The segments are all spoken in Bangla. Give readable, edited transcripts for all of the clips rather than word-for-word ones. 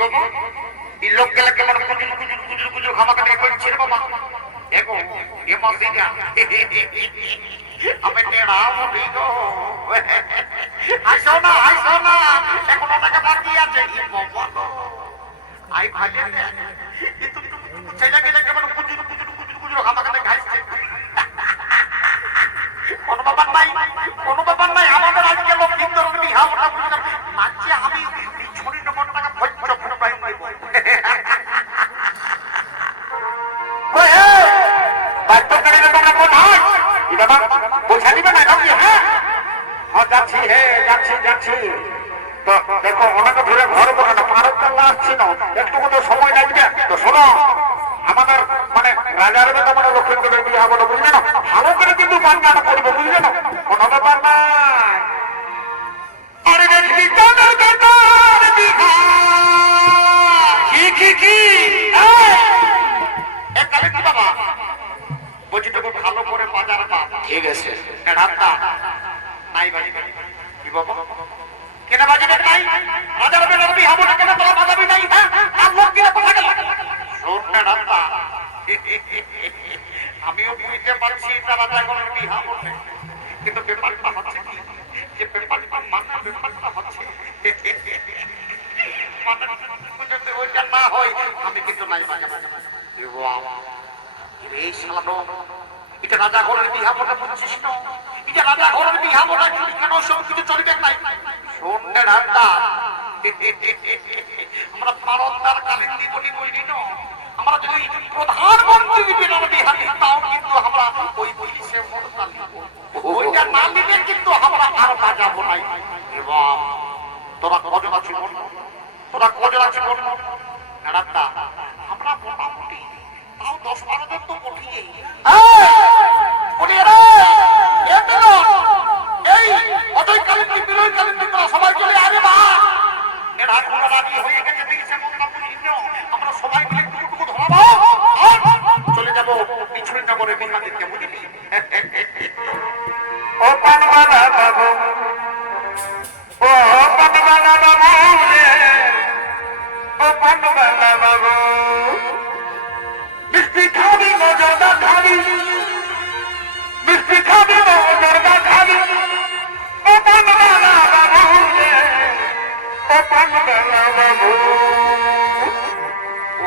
বাবা এই লোক গেলে কেমন কুজুর খামাকা থেকে করছে রে বাবা এগো এ মাসিটা আমি নেড়া মুড়ি গো আইসো না এখন ওটাকে বাকি আছে ই বাবা আই ভালে রে কিন্তু ছেলে গেলে কেমন কুজুর খামাকা থেকে খাইছে কোনো ব্যাপার নাই আমাদের আজকে লোক কিন্তু বিহা ওটা মাঝে আমি ছোট নম্বরটাকে ভজ্য ফুটাই নাই যাচ্ছি তো দেখো অনেক ধরে ঘর বলে না পারক কাল্লা আসছি না একটু কত সময় লাগবে তো শোনো আমাদের মানে রাজার বেটা মানে লক্ষ্মীদের বিয়ে বলে বুঝলে না ভালো করে কিন্তু বাংলাটা করবো বুঝলে না কোনো ব্যাপার নাই আরে দেখবি তোদের বেটার বিহা কি একালে কি বাবা বলছি তোকে ভালো করে বাজার পা ঠিক আছে রাতটা নাই বাজি কি বাবা কেন বাজিবে নাই রাজার বেটার বিহা বলে কেন তোরা বাজাবি নাই হ্যাঁ আর লোক কিনা কথা গেল শোন না রাতটা আমিও বুঝতে পারছি এটা রাজাগণের বিহা বলে কিন্তু ব্যাপারটা হচ্ছে কি যে ব্যাপারটা হচ্ছে যদি ওইটা না হয় আমি কিন্তু নাই এই শালা এটা রাজাগণের বিহা বলে বুঝছিস না এটা রাজাগণের বিহা বলে কেন সব কিছু চলবে নাই শোন না রাতটা আমরা পারদার কালিন্দি বলি বলি না আমরা যদি প্রধানমন্ত্রী বিনার বিহা তাও কিন্তু আমরা ওই পুলিশে মোড়তাল ওইটা না নিলে কিন্তু আমরা আর বাজাবো নাই এবং তোরা কজন আছিস বল রাতটা আমরা মোটামুটি তাও 10-12 জন তো উঠিয়ে এই অজয় কালিন্দি বিলয় কালিন্দি তোরা সবাই চলে আরে বা এরা কোনো রাজি হয়ে গেছে দিয়েছে আমরা সবাই মিলে টুকু ধরাবো চলে যাবো পিছনে নগরে বিহাদিকে বুঝলি ও পানবালা বাবু ও পানবালা বাবু ও পানবালা বাবু মিষ্টি খাবি মজাদা খাবি মিষ্টি খাবি মজাদা খাবি ও পানবালা বাবু ও পানবালা বাবু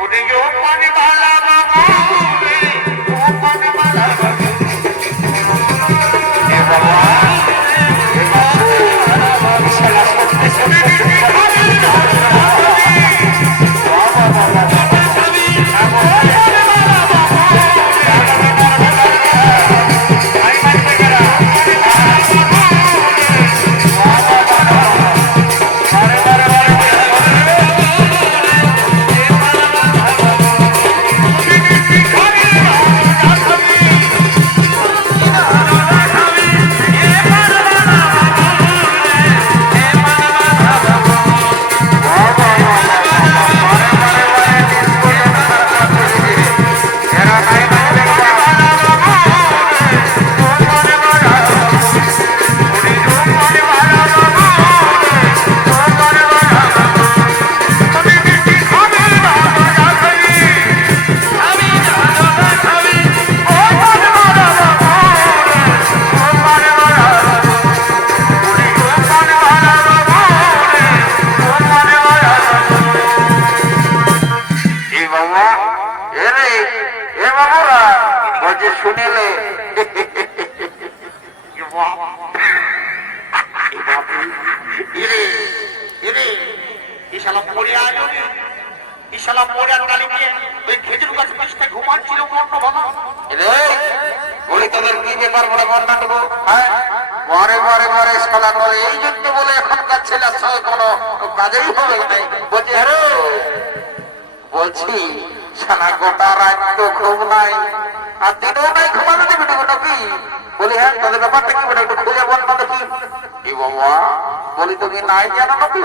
ওরে ও পানবালা বাবু ও পানবালা বাবু এ বাবা বলছি সারা গোটা রাত তো ঘুম নাই আর দিনও নাই ঘুমানো দিবি নাকি বলি হ্যাঁ তোদের ব্যাপারটা কি একটু খুলে বল না দেখি কি বাবা বলি তুমি নাই জানো নাকি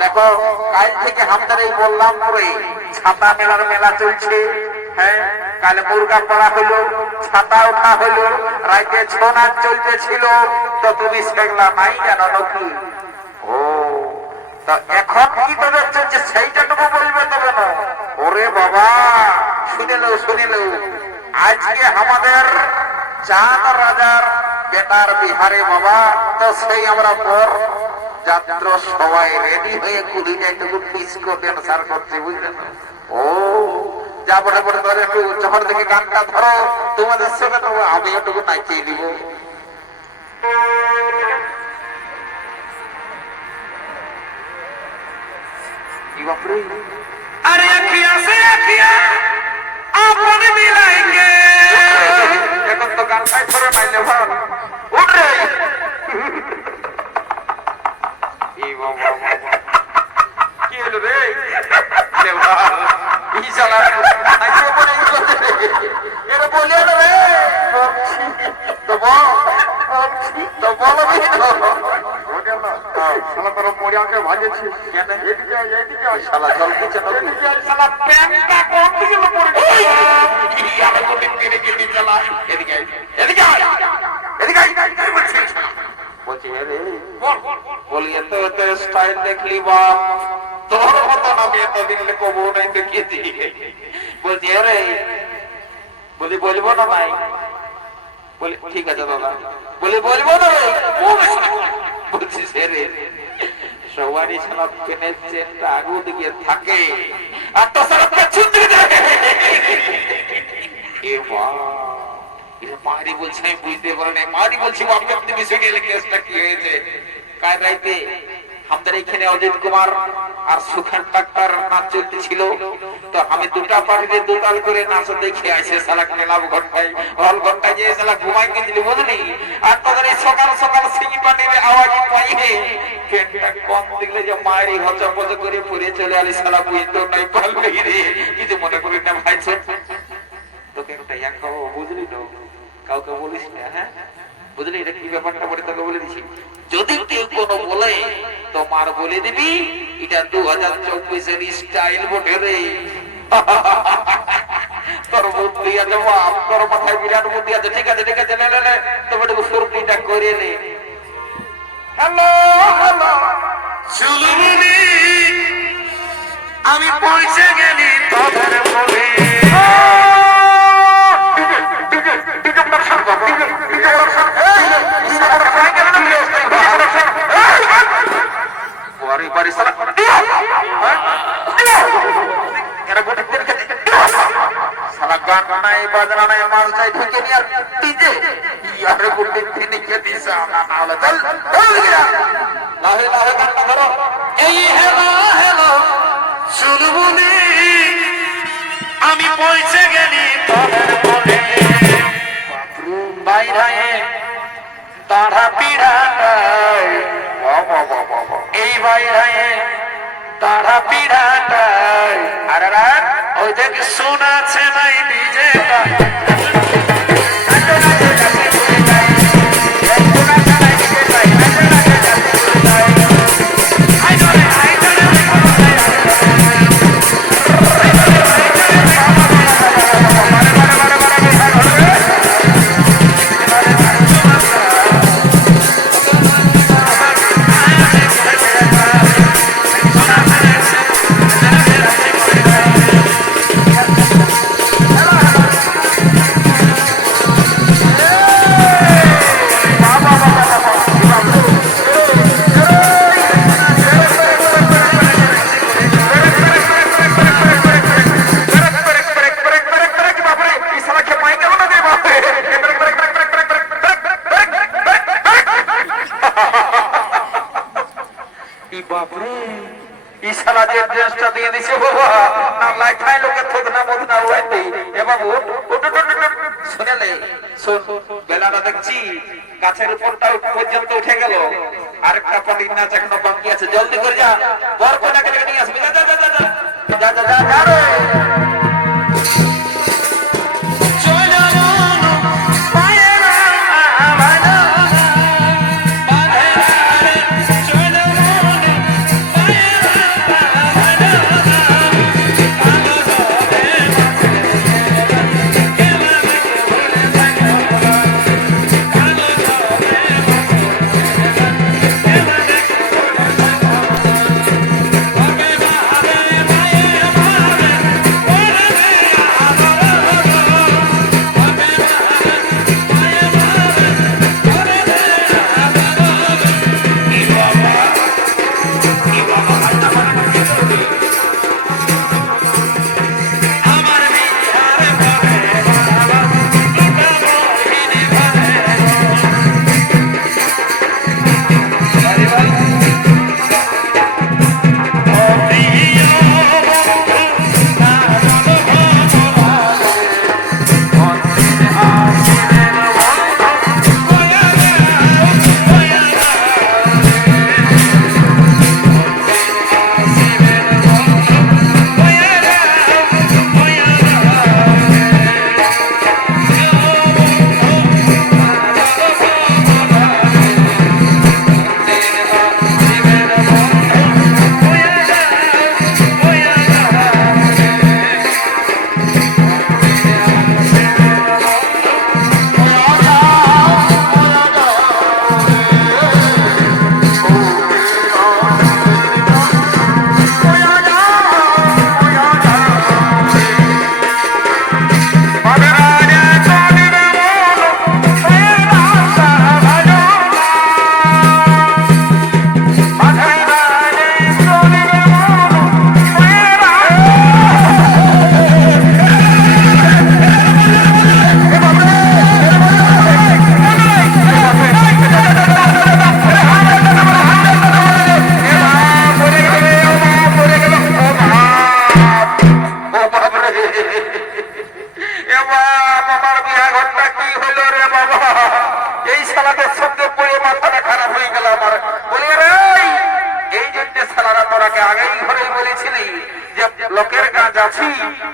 দেখো কাল থেকে আমাদের এই বললাম পরে ছাতা মেলার মেলা চলছে হ্যাঁ কালে মুরগা পড়া হইলো ছাতা ওঠা হইলো রাইতে ছৌ নাচ চলতেছিল তো তুমি সেগুলা নাই জানো নাকি ও তা এখন কি তোদের চলছে সেইটাটুকু বলবে তবে না। ওরে বাবা শুনিল আজকে আমাদের চাঁদ রাজার বেটার বিহারে বাবা। তো সেই আমরা পর যাত্র সবাই রেডি হয়ে কুড়িটাইটুকু ডিস্কো ড্যান্সার করছি বুঝলেন। ও যা বলে ধরে একটু যখন থেকে গানটা ধরো তোমাদের সঙ্গে তো আমি একটু নাচিয়ে দিব। अरे अखिया से अखिया अपन मिलाएंगे। এখন তো গানটাই ধরে নাইলে ভাই উঠ রে। এই বাবা কি হলো রে দেবা এই শালা নাইতে বলে এরা বলে রে তো বলো কি তো শালা তোর মোড়িয়াকে ভাজেছি কেন এদিকে শালা জল কিছু না শালা প্যান্টটা কোন দিকে পড়ে এই আমি কোটে কেটে কেটে শালা এদিকে বলছি রে বলি এত স্টাইল দেখলি বাপ তোর মতো আমি এতদিন কবো নাই দেখিয়েছি। বলছি রে বলি বলবো না ভাই বলি ঠিক আছে দাদা বলি বলবো না বলছি রে সবারই ছাড়া পেনের চেনটা আগু দিকে থাকে আর তো সারা পেছন দিকে থাকে। এ মা মারি বলছে আমি বুঝতে পারি না মারি বলছি আপনি আপনি বিষয় গেলে কেসটা কি হয়েছে। কাল রাইতে আমাদের এখানে অজিত কুমার আর সুখান ডাক্তার নাচ চলতেছিল। তো আমি দুটা পার্টিতে দুটাল করে নাচ দেখে আসে শালা ক্লাব ঘন্টায় হল ঘন্টায় যে শালা ঘুমাই গেছিলি বুঝলি। আর তোদের সকাল সকাল সিঙ্গি পাটির আওয়াজ পাইয়ে পেটটা কম দেখলে যে মারি হচপচ করে পড়ে চলে আলি শালা বুঝতো নাই পারবে রে কিছু মনে করি না ভাই তোকে একটা এক খাবো বুঝলি তো কাউকে বলিস না হ্যাঁ বুঝলি এটা কি ব্যাপারটা বলে তোকে বলে দিছি। যদি কেউ কোনো বলে তোমার বলে দিবি এটা 2024-এর স্টাইল বটে রে। তোর বুদ্ধি আছে বাপ তোর মাথায় বিরাট বুদ্ধি আছে। ঠিক আছে নে তবে একটু ফুর্তিটা করে নে। হ্যালো চুলবুনি আমি পৌঁছে গেলি তোদের বলে। গান নাই বাজনা নাই মাল চাই ঢুকে নিয়ে ডিজে ইয়ার গুলি তিনি কে দিছে না হলে চল লাহে লাহে গানটা ধরো। এই হ্যালো হ্যালো চুলবুনি আমি পৌঁছে গেলি তোদের বলে। বাইরে তারা পিড়াটাই এই বাইরে তারা পিড়াটাই আরে রাত ওই দেখ শোনাছে নাই ডিজেটা বেলাটা দেখছি গাছের উপরটা পর্যন্ত উঠে গেল। আরেকটা পাটির নাচ এখনো বাকি আছে জলদি করে যা বর কোনাকে নিয়ে আসবি। যা যা যা যা যা যা যা যা রে বাবা এই শালাদের শব্দে পড়ে মাথাটা খারাপ হয়ে গেল আমার। বলি রে এই জন্য শালারা তোরাকে আগেই ঘরেই বলেছিলি যে লোকের কাজ আছি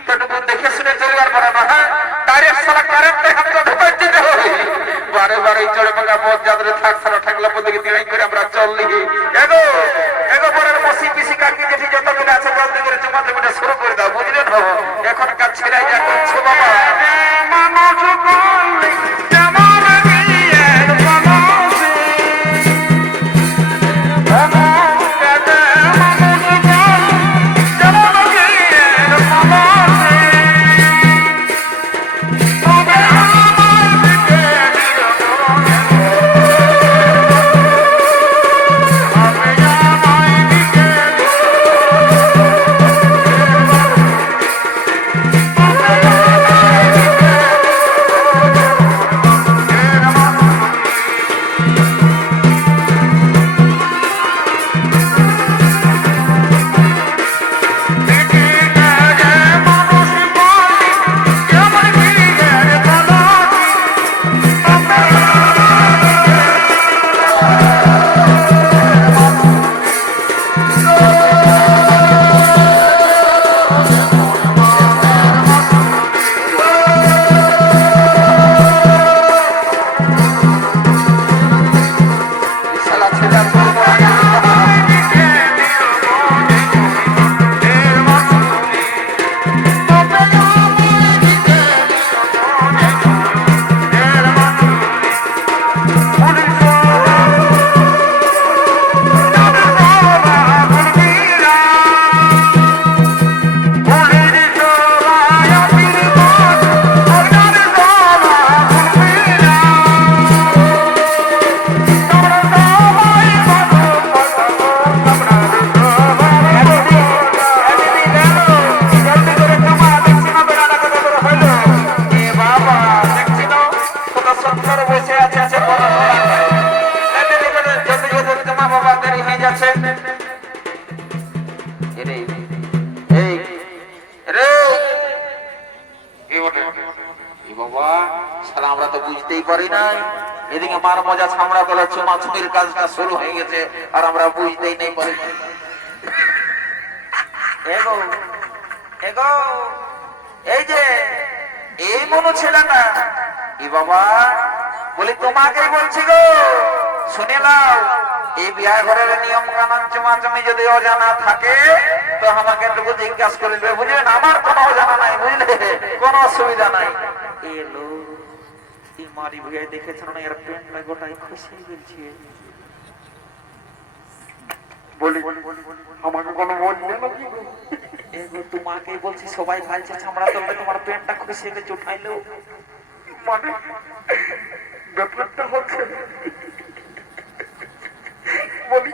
তোটুকু দেখে শুনে চলবার পারে না। হ্যাঁ ডাইরেক্ট শালা কারেন্টে হাতটা ঢুকাই দিতে হবে। বারে বারে চড়ে পাকা পথ যাদের থাক শালা ঠাকলা পথে দিনাই করে আমরা চললি। এগো এগো পরের মসি পিসি কাকি জেঠি যত মিলে আছে জলদি করে চুমা চুমিটা শুরু করে দাও, বুঝলে তো? এখনকার ছেলেই যা করছে বাবা। মানুষ যেমন বিয়ের মানুষে আমরা তো বুঝতেই পারি নাই। এদিকে মার মজা ছামড়া গলা চুমা চুমির কাজটা শুরু হয়ে গেছে আর আমরা বুঝতেই নেই পারি। এগো এগো এই যে এই মনো ছেলেটা ই বাবা বলি তোমাকেই বলছি গো, শুনে নাও। এই বিয়া ঘরের নিয়ম কানুন চুমা চুমি যদি অজানা থাকে তো আমাকে একটু জিজ্ঞাসা করে দেবে, বুঝলেন? আমার কোনো অজানা নাই, বুঝলে, কোনো অসুবিধা নাই। এলো মারি ভুয়া দেখেছেন না, এর প্যান্টটা গোটাই খুশি বলছে। বলি আমাকে কোনো বলবে নাকি? এগো তোমাকেই বলছি, সবাই ভালছে চামড়া তোলবে, তোমার প্যান্টটা খুশি হয়ে উঠাইলো। মানে ব্যাপারটা হচ্ছে বলি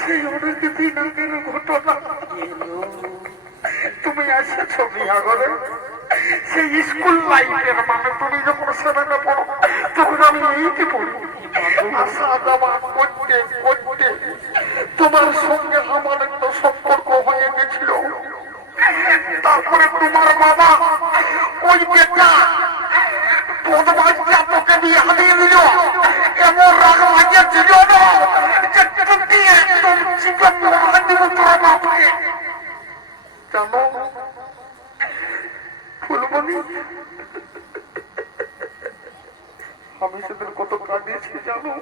সেই অনেক দিন আগের ঘটনা। তুমি এসেছো বিয়া ঘরে সেই স্কুল লাইফের, মানে তুমি যখন সেভেনে পড়ো তখন আমি এইটি পড়ি। আসা যাওয়া করতে করতে তোমার সঙ্গে আমার একটা সম্পর্ক হয়ে গেছিল। তারপরে তোমার বাবা ওই বেটা বদমাইশ তোকে দিয়ে হারিয়ে দিল। এমন রাগ লাগিয়েছিল না যে তুমি একদম চিকেন মারা দিব তোর বাবাকে, জানো ফুলমণি? আমি সেদিন কত কাঁদিয়েছি জানো?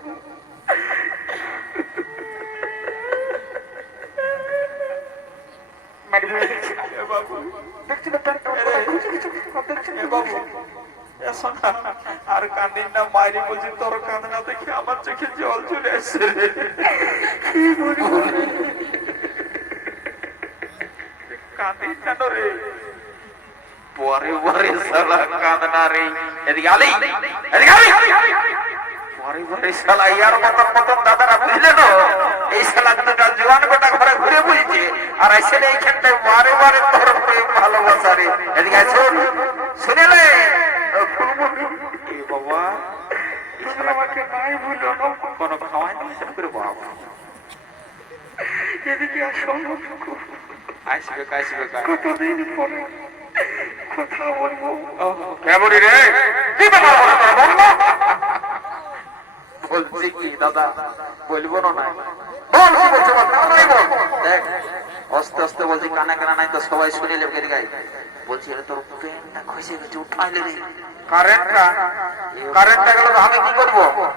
আর কান্দিন না, মায়ের বলছি তোর কান্না দেখে আমার চোখে জল চলে আসছে। কান্দিন কেন রে? পরে পরে শালা কাঁদনা রে। এদিকে আলি, এদিকে আলি। পরে পরে শালা ইয়ার মতন মতন দাদারা, বুঝলে তো? এই শালা দুটা জোয়ান গোটা ঘরে ঘুরে বুঝছে আর এসে এইখানটায় বারে বারে তোর প্রেম ভালোবাসা রে। এদিকে আছো শুনেলে বাবা, আমাকে নাই ভুলো কোনো খাওয়াই না করে বাবা। এদিকে আসো, আসবে আসবে কতদিন পরে কথা বলবো। কেমন রে? কি ব্যাপার বলো? বলছি কি দাদা বলবো না নাই বল কি বলছো বল নাই বল দেখ আস্তে আস্তে বলছি কানে কানে নাই তো সবাই শুনে লেবে গাই বলছি আরে তোর পেনটা খসে গেছে উঠাইলে রে কারেন্টটা গেল তো আমি কি করব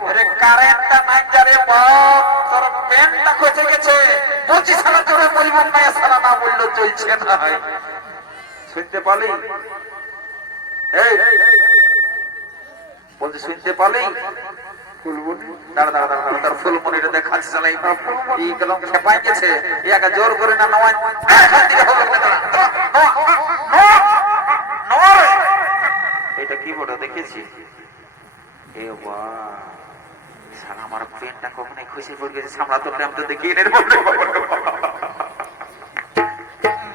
আরে কারেন্টটা নাই যারে বাপ তোর পেনটা খসে গেছে বলছি শালা তোরে বলবো না শালা না বললো চলছে না শুনতে পালি এই বলছি শুনতে পালি দাঁড়া দাঁড়া দাঁড়া তার ফুল মনিটা দেখাচ্ছে শালা এই কলম খেপাই গেছে ইয়াকে জোর করে না নয় এটা কি বড় দেখেছি এ বাহ শালা আমার পেনটা কখনো খুশি পড়ে গেছে সামলা তো আমি তো দেখি এর বলতে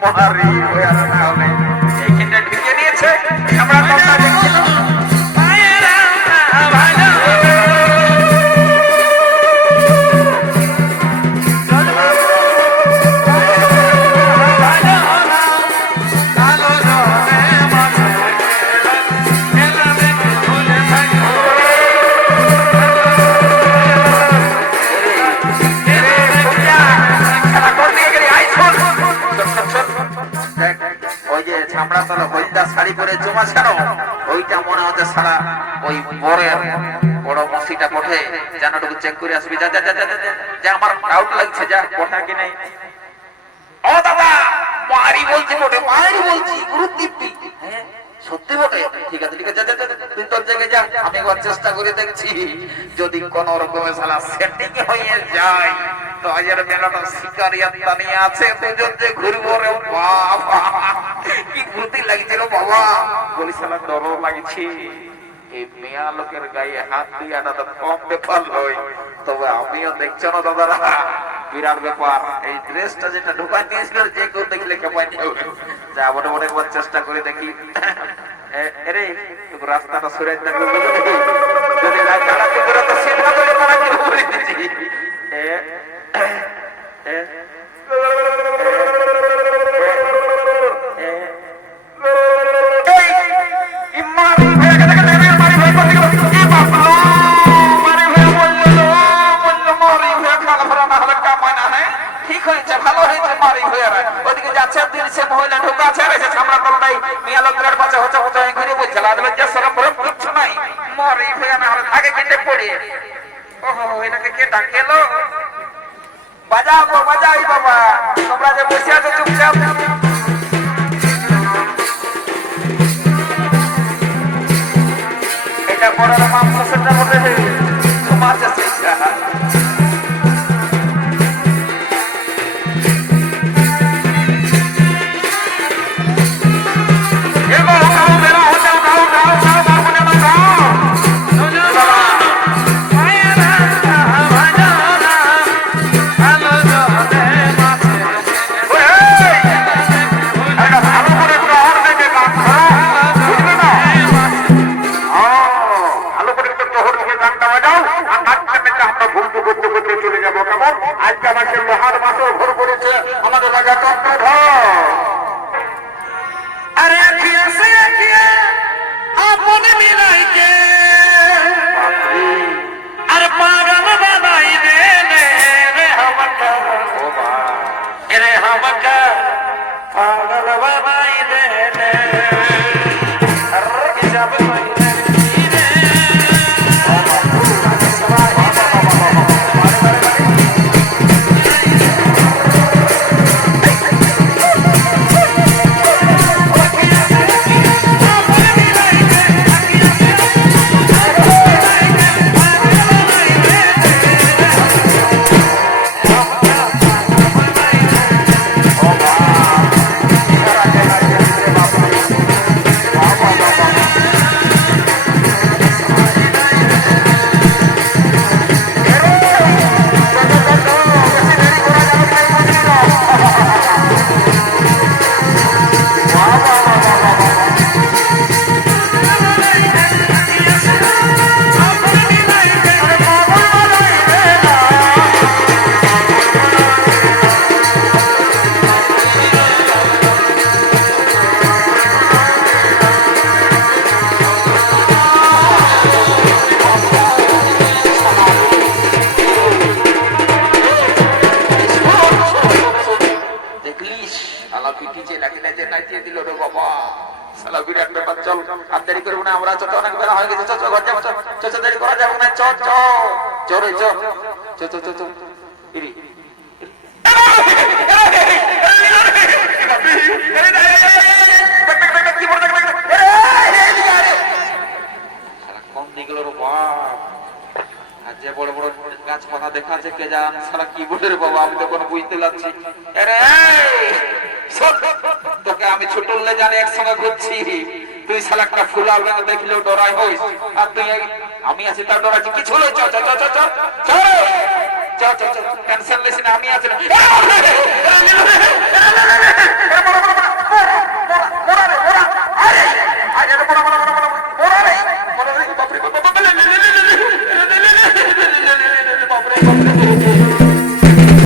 মারি হয়ে আর না হলে এইখানটা ঢুকে নিয়েছে আমরা তো না দেখি পায়রা ভালো আমরা তাহলে হলদা শাড়ি পরে জমা ছিল ওইটা মনে হচ্ছে সারা ওই বরের বড় মসিটা পঠে জানাটুকু চেক করে আসবি যা যা যা যা আমার ডাউট লাগছে যা পঠা কি নাই ও দাদা মারি বলছি বটে মারি বলছি গুরুদীপ্তি হ্যাঁ সত্যি বটে ঠিক আছে যা যা তুই তোর জায়গায় যা আমি একবার চেষ্টা করে দেখছি যদি কোন রকমের শালা সেটিং হয়ে যায় তো আজের মেলাটা শিকারিয়াত নিয়ে আছে দুজন যে ঘুরবো রে বাবা কি ভূতি লাগছিল বাবা বলি শালা ডর লাগছে এই মেয়া লোকের গায়ে হাত দিয়াটা তো কম ব্যাপার নয় তবে আমিও দেখছো না দাদারা বিরাট ব্যাপার এই ড্রেসটা যেটা ঢুকাই দিয়েছিল যে কেউ দেখলে কেমন যা বড় বড় একবার চেষ্টা করে দেখি আরে রাস্তাটা সরে দেখো যদি না চালাতে করে তো সিনেমা করে তারা কি বলে দিছি ঠিক হয়েছে ভালো হয়েছে মারি হয়ে ওদিকে যাচ্ছে সে মহিলা ঢোকা আছে সামনা তলটাই মিয়া লোকের পাশে হচ্ছে হচ্ছে ঘুরে বলছিল যে সরম ভরম কিচ্ছু নাই মারি হয়ে না আগে কেটে পড়ে ওহো এটাকে কে ডাকেলো বাজাবো বাজাই বাবা তোমরা যে বসে আছো চুপচাপ এটা বড় মাংস সেটা বলে তোমার চেষ্টা অনেক বেলা হয়ে গেছে, চ ঘর যাবো, চ দেরি করা যাবে না, চ চ চ রে চ চ চ চ চ ইরি কোন দিকগুলোর বাপ আর যে বড় বড় গাছপালা দেখা আছে কে জান সারা কি বলে রে বাবা, আমি তো কোনো বুঝতে পারছি। আরে শোন, তোকে আমি ছোটলে জানি একসঙ্গে ঘুরছি, তুই শালা একটা ফুল আলবে না দেখলেও ডরাই হইস, আর তুই আমি আছি তার ডরাচ্ছি কিছু হলো। চ চ চ চ চ চ চ চ টেনশন লিস না, আমি আছি না।